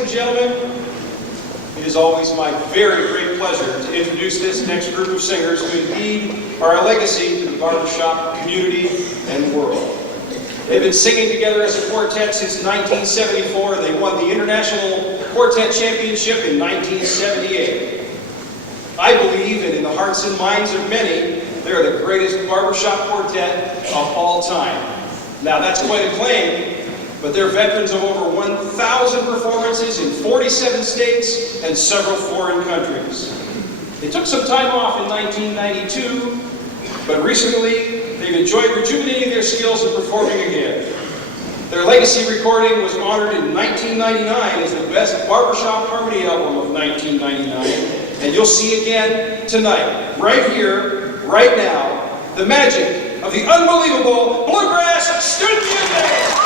ladies and gentlemen, it is always my very great pleasure to introduce this next group of singers who indeed are a legacy to the barbershop community and the world. They've been singing together as a quartet since 1974, and they won the International Quartet Championship in 1978. I believe, and in the hearts and minds of many, they're the greatest barbershop quartet of all time. Now, that's quite a claim, but they're veterans of over 1,000 performances in 47 states and several foreign countries. They took some time off in 1992, but recently they've enjoyed rejuvenating their skills and performing again. Their legacy recording was honored in 1999 as the best barbershop harmony album of 1999, and you'll see again tonight, right here, right now, the magic of the unbelievable Bluegrass Student Music!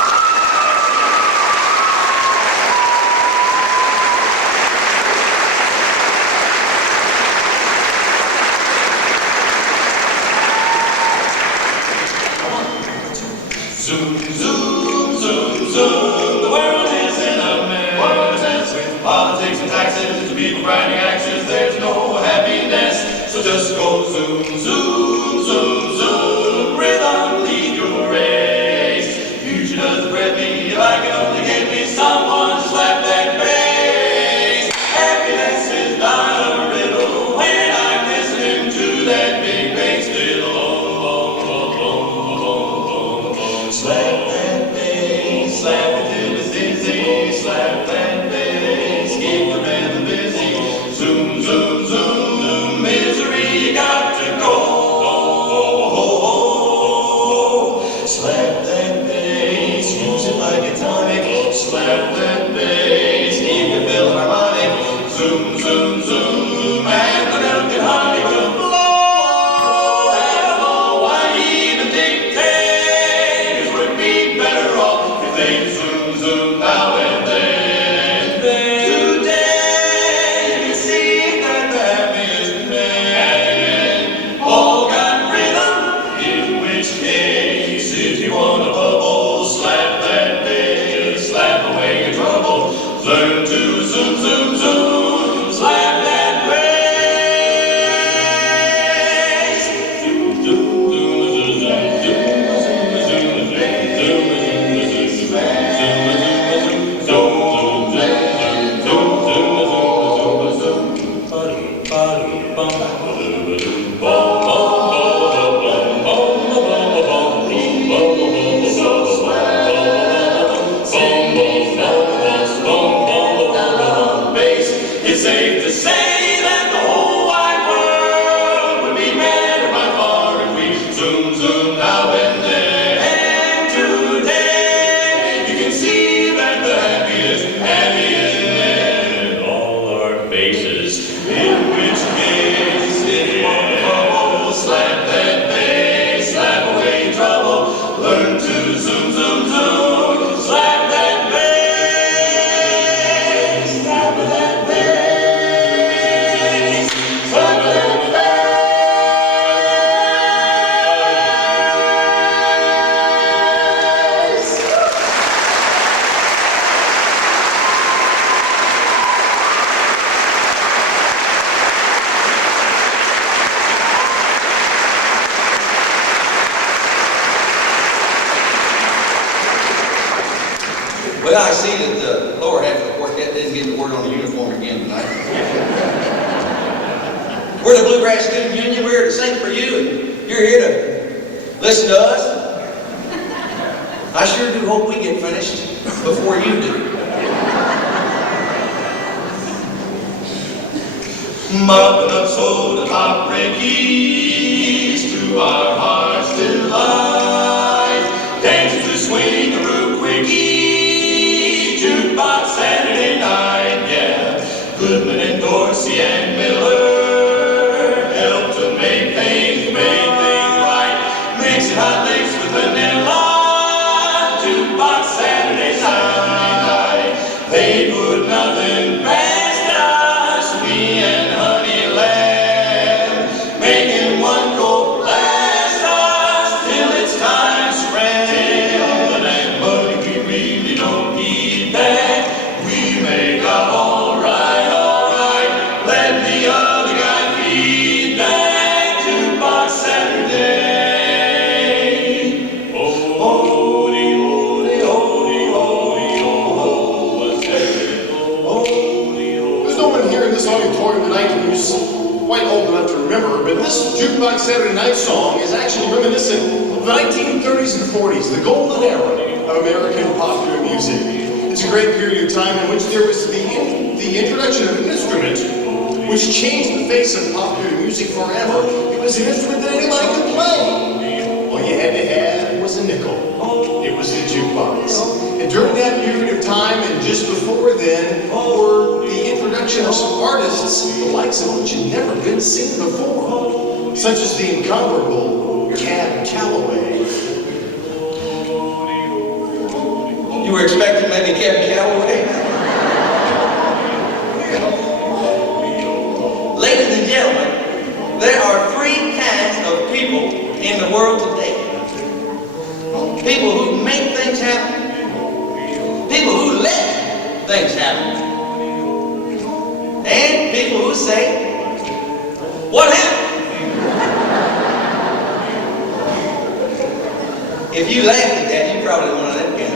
Zoom, zoom, zoom, zoom, the world is in a mess. With politics and taxes, the people grinding axes, there's no happiness. So just go zoom, zoom, zoom, zoom, rhythm, lead your race. Future does bread me, if I can only give me someone to slap that bass. Happiness is not a riddle when I'm listening to that big bass fiddle. Slap that bass, slap it till it's dizzy. Slap that bass, keep the rhythm busy. Zoom, zoom, zoom, zoom, misery, you got to go. Slap that bass, use it like a tonic. Slap that bass, keep it feeling harmonic. Zoom, zoom, zoom, zoom, and the milk and honey will flow. And oh, why even dictate? Would be better off if they zoom, zoom now and then. Today you can see that the happiest man all got rhythm, in which case if you want a bubble, slap that bass, slap away your trouble. Learn to zoom, zoom, zoom, slap that bass. Zoom, zoom, zoom, zoom, zoom, zoom, zoom, zoom, zoom. It's safe to say that the whole wide world would be better by far if we zoom, zoom now and then. And today you can see that the happiest men all our faces. In which case, if you want to bubble, slap that bass, slap away your trouble. Learn to zoom, zoom, zoom, slap that bass, slap that bass. Well, I see that the lower half of the quartet didn't get the word on the uniform again tonight. We're the Bluegrass Student Union. We're here to sing for you, and you're here to listen to us. I sure do hope we get finished before you do. Mopping up soda pop keys to our heart's delight. Dancing to swing-a-roo quickie, jukebox Saturday night, yeah. Goodman and Dorsey and Miller help to make things right. Mixing hot licks with vanilla, jukebox Saturday night. They put nothing past us, me and Honey Lamb, making one go blast us till it's time to rent. Tell that money we really don't need that. We make one here in this auditorium tonight who's quite old enough to remember, but this Jukebox Saturday Night song is actually reminiscent of the 1930s and 40s, the golden era of American popular music. It's a great period of time in which there was the introduction of an instrument which changed the face of popular music forever. It was an instrument that anybody could play. All you had to have was a nickel. It was the jukebox. And during that period of time, and just before then, were the introduction of some artists, the likes of which had never been seen before, such as the incomparable Cab Calloway. You were expecting maybe Cab Calloway? Ladies and gentlemen, there are three kinds of people in the world today. People who make things happen, people who let things happen, and people who say, what happened? If you laughed at that, you're probably one of them guys.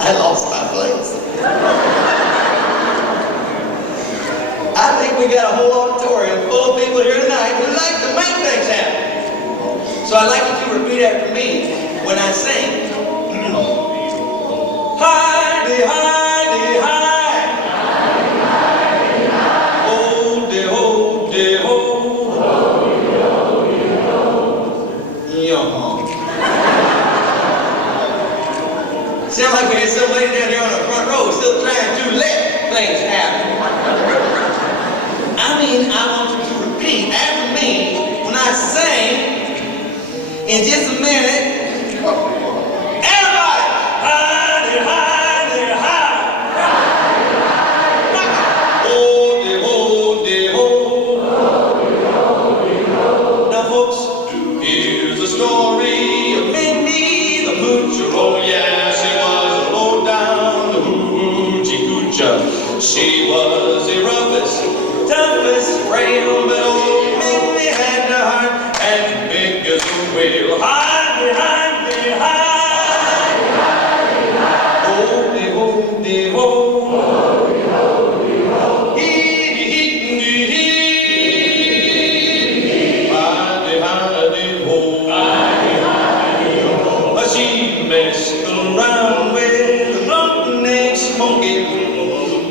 I lost my place. I think we got a whole auditorium full of people here tonight who like to make things happen. So I'd like you to repeat after me when I sing. Hi-de, hi-de, hi. Ho-de, ho-de, ho. Yo-ho. Sound like we had some lady down here on the front row still trying to let things happen. I mean, I want you to repeat after me when I sing in just a minute. Everybody! Hi-de, hi-de, hi. Ho-de, ho-de, ho. Now, folks, here's the story of Minnie the Moocher. Oh, yeah, she was a low down the hoochie coocher. She was the roughest, toughest, frail, but old Minnie had the heart and big as a whale. Hi-de, hi-de, hi. Ho-de, ho-de, ho.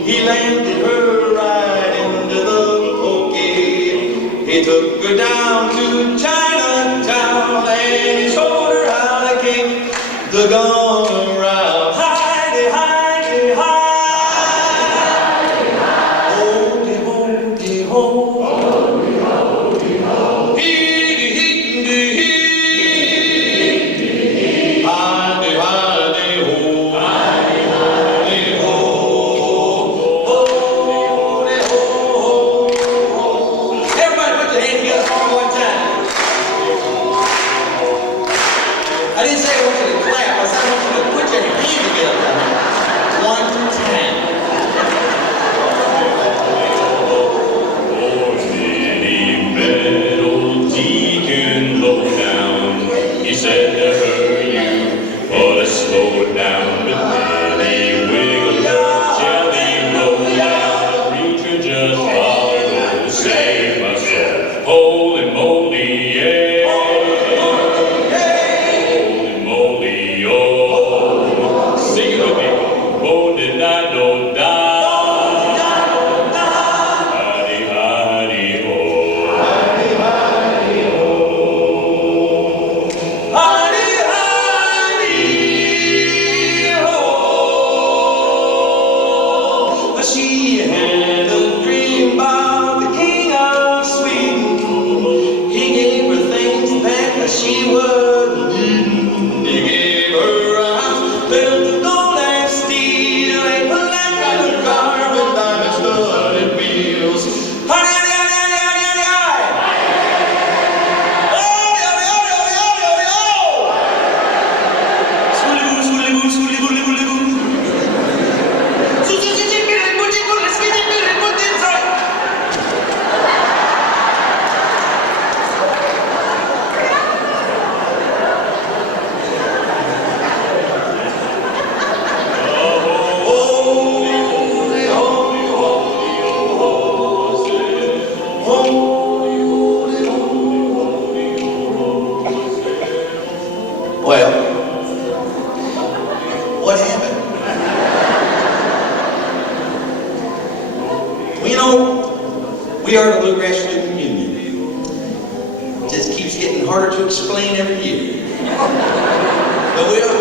He landed her right into the pokey. He took her down to Chinatown and he showed her how to kick the gong around. Hi-de, hi-de, hi. Ho-de, ho-de, ho. Hee-de, hee-de, hee. Hi-de, hi-de, ho. I didn't say I want you to clap, I said I want you to put your hands together. 1 to 10. Oh, Minnie met old Deacon low down. He said to her, you ought to slow down. But Minnie wiggled her jelly roll down. The preacher just hollered, oh, save my soul. Holy moly, yeah. Sing it with me. Oh, did I know Well, what happened? Well, you know, we are the Bluegrass Student Union. It just keeps getting harder to explain every year. But we are.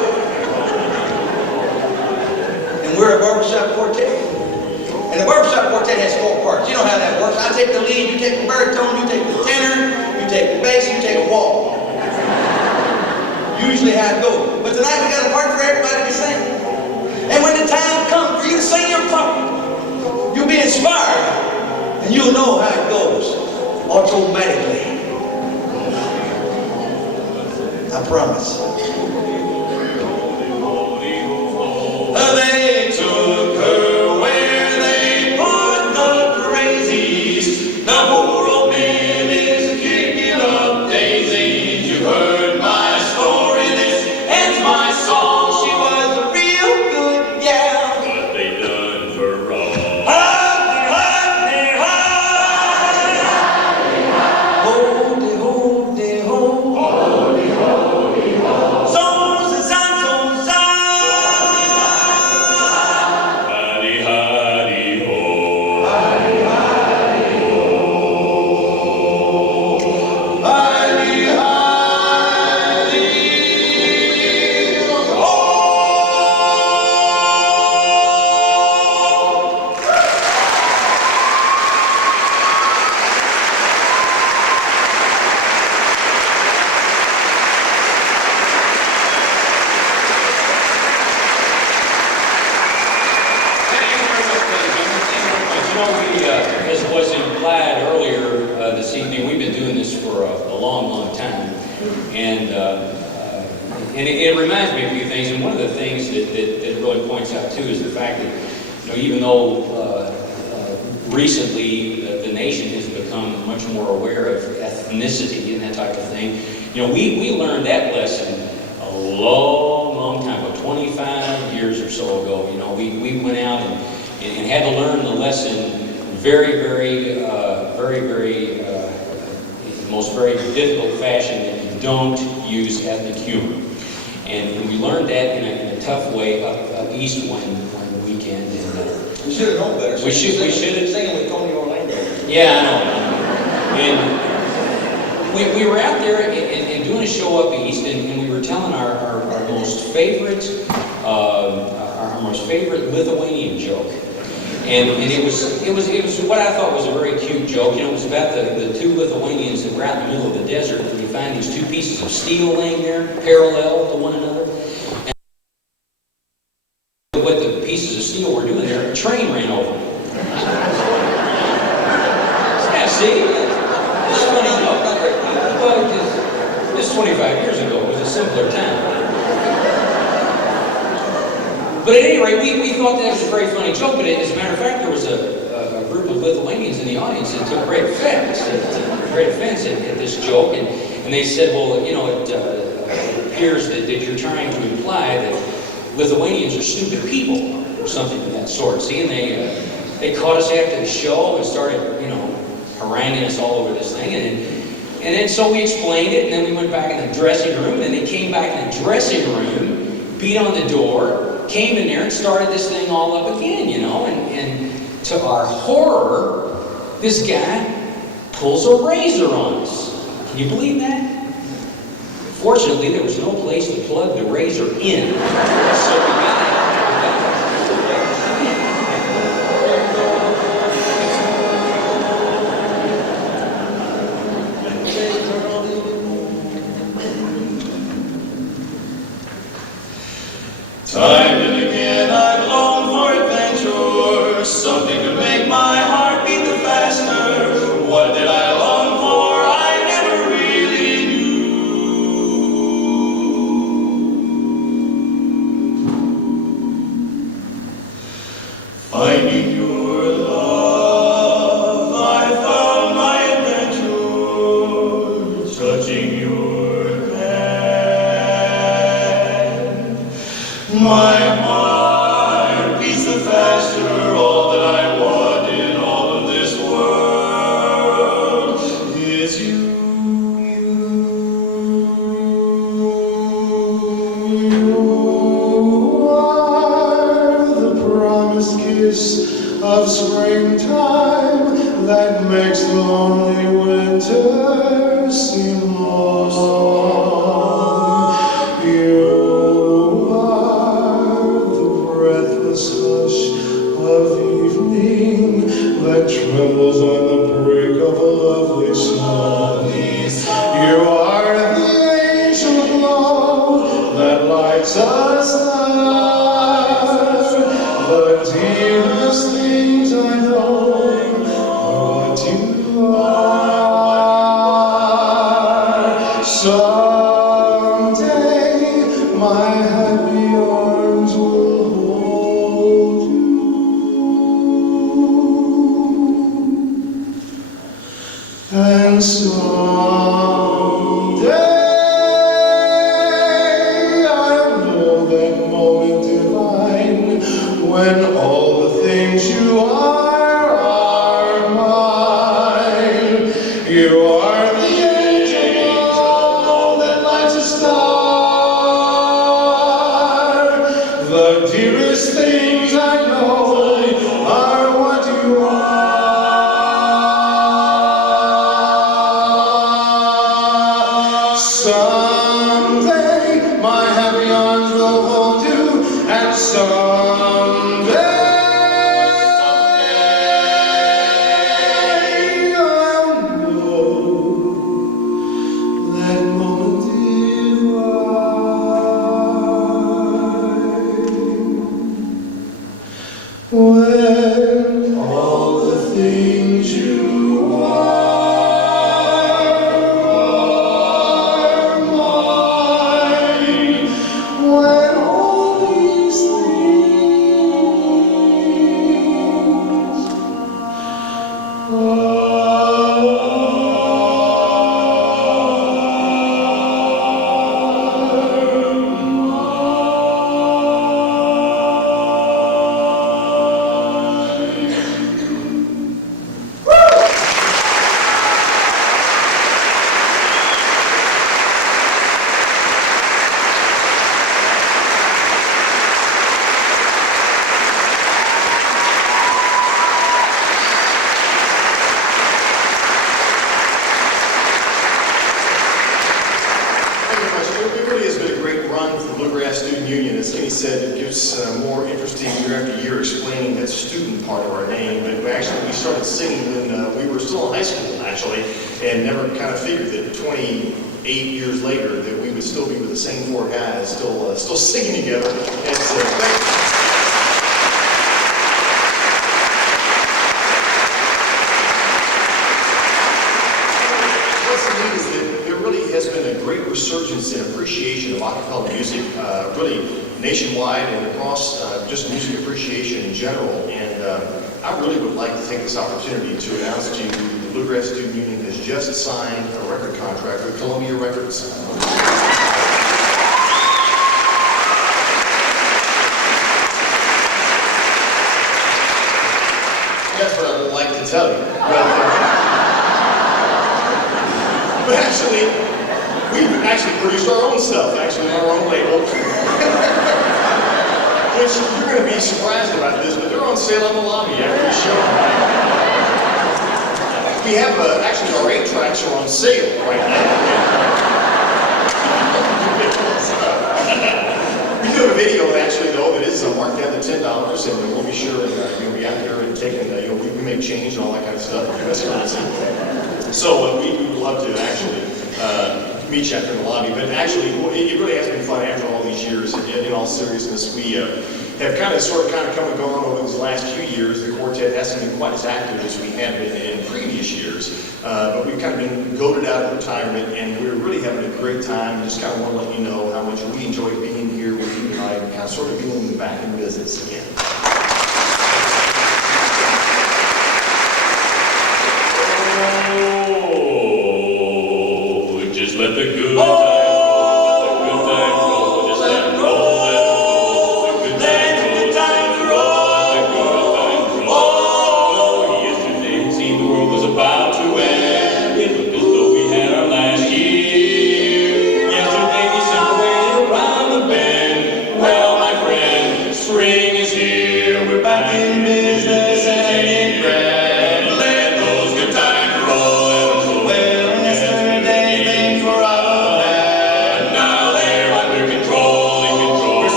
And we're a barbershop quartet. And the barbershop quartet has 4 parts. You know how that works. I take the lead, you take the baritone, you take the tenor, you take the bass, you take a wall. Usually how it goes. But tonight we got a part for everybody to sing. And when the time comes for you to sing your part, you'll be inspired and you'll know how it goes automatically. I promise. They took her where they put the crazies. The poor old man is kicking up daisies. You heard my story, this ends my song. She was a real good gal. What they done for wrong? Holy, holy, holy. Songs and songs, Hidey, hidey, ho. Hidey, hidey, oh. As was implied earlier this evening, we've been doing this for a long, long time, and it reminds me of a few things. And one of the things that really points out too is the fact that even though recently the nation has become much more aware of ethnicity and that type of thing, we learned that lesson a long, long time ago, 25 years or so ago. We went out and had to learn the lesson very, most very difficult fashion, that you don't use ethnic humor. And we learned that in a tough way up east one weekend. And, We should have known better. We should have. Singing with Tony Orlando. yeah, I know. And we were out there and doing a show up east, and we were telling our most favorite Lithuanian joke. And it was what I thought was a very cute joke. It was about the 2 Lithuanians that were out in the middle of the desert, and you find these 2 pieces of steel laying there, parallel to one another. And what the pieces of steel were doing there, a train ran over them. Yeah, see? It's a funny joke. Well, this is 25 years ago. It was a simpler time. But at any rate, we thought that was a very funny joke, but as a matter of fact, there was a group of Lithuanians in the audience that took great offense at this joke, and they said, well, it appears that you're trying to imply that Lithuanians are stupid people, or something of that sort. See, and they caught us after the show and started, haranguing us all over this thing, and then so we explained it, and then we went back in the dressing room, and then they came back in the dressing room, beat on the door, came in there and started this thing all up again, and to our horror, this guy pulls a razor on us. Can you believe that? Fortunately, there was no place to plug the razor in, so we got it. Time and again I've longed for adventure, something to make my heart beat the faster. What did I long for? I never really knew. Finding your love, I found my adventure, touching your hand. My heart beats the faster, all that I want in all of this world is you. kiss of springtime that makes the lonely winter seem long. You are the breathless hush of evening that trembles on the break of a lovely song. You are the angel glow that lights us up. The dearest things I know are what you are. Someday my happy arms will hold you. And someday I'll know that moment divine when all the things you are mine. You are the angel that lights a star. The dearest things I know are what you are. Someday my happy arms will hold you, and someday I'll know that moment divine when all the things you are mine. When all these things are Thank you much. It really has been a great run for the Bluegrass Student Union. As Kenny said, it gets more interesting year after year explaining that student part of our name. But we started singing when we were still in high school, actually, and never kind of figured that 28 years later that we would still be with the same four guys, still singing together. And so, thank you. What's neat is that there really has been a great resurgence in appreciation of a cappella music, really nationwide and across just music appreciation in general. And I really would like to take this opportunity to announce to you that the Bluegrass Student Union has just signed a record contract with Columbia Records. That's what I would like to tell you. But actually, we've produced our own stuff, on our own label. Which you're going to be surprised about this, but they're on sale in the lobby after the show. We have, actually, our 8 tracks are on sale right now. We do have a video, actually, though, that is marked down to $10, and we'll be sure and you'll be out there and taking, we make change and all that kind of stuff. So we would love to actually meet you after in the lobby. But actually, it really has been fun after all these years. In all seriousness, we have kind of come and gone over these last few years. The quartet hasn't been quite as active as we have been in previous years. But we've kind of been goaded out of retirement, and we're really having a great time. Just kind of want to let you know how much we enjoy being here with you tonight and kind of sort of being back in business again.